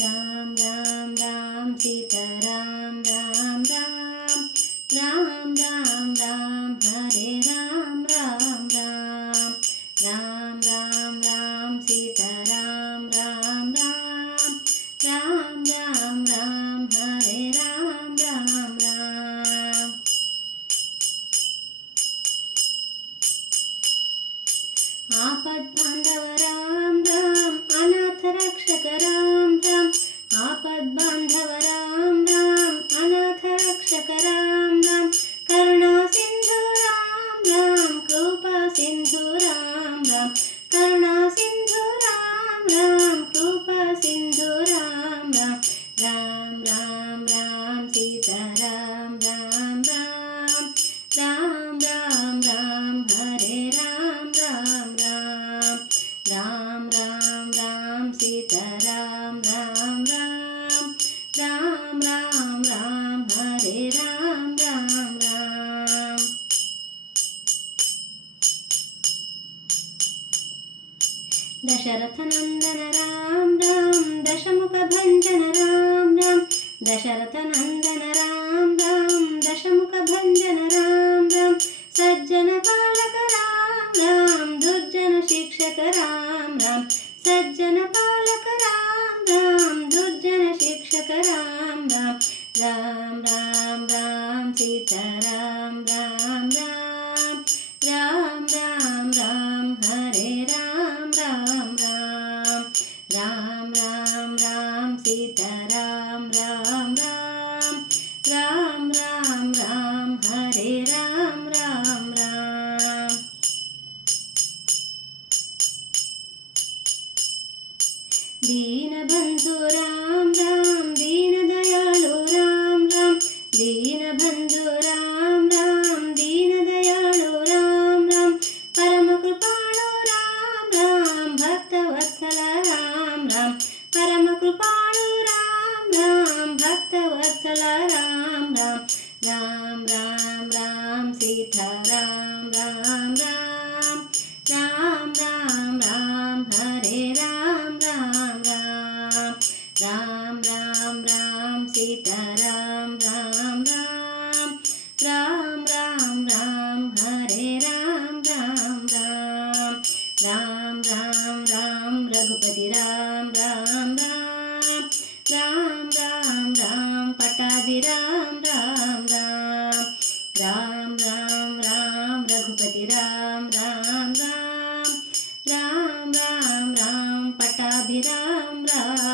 राम राम राम सीताराम राम राम राम राम राम हरे राम राम राम राम राम राम सीताराम राम राम राम राम राम हरे राम राम राम। आपद्बांधव राम राम अनाथ रक्षक राम राम आपद्बांधव राम राम अनाथ रक्षक राम राम करुणा सिंधु राम राम कृपा सिंधु राम राम करुणा सिंधु राम राम कृपा सिंधु राम राम राम राम राम सीताराम राम राम राम राम राम हरे राम राम राम राम राम राम सीताराम राम राम राम राम राम हरे राम राम राम। दशरथ नंदन राम राम दशमुख भंजन राम राम दशरथ नंदन राम राम दशमुख भंजन राम राम सज्जन पालक राम राम दुर्जन शिक्षक राम राम सज्जन पालक राम राम दुर्जन शिक्षक राम राम राम राम राम सीताराम राम राम राम राम राम हरे राम राम राम राम राम राम सीताराम राम राम राम राम राम हरे राम राम राम। दीन बंधु राम राम दीन दयालु राम राम दीन बंधु राम राम दीन दयालु राम राम परम कृपालु राम राम भक्त वत्सल राम राम परम कृपालु राम राम भक्त वत्सल राम राम राम राम राम सीताराम राम राम राम राम राम हरे राम राम राम राम राम राम सीताराम राम राम राम राम राम हरे राम राम राम राम राम राम रघुपति राम राम राम राम राम राम पटाभि राम राम राम राम राम राम रघुपति राम राम राम राम राम राम पटाभि राम राम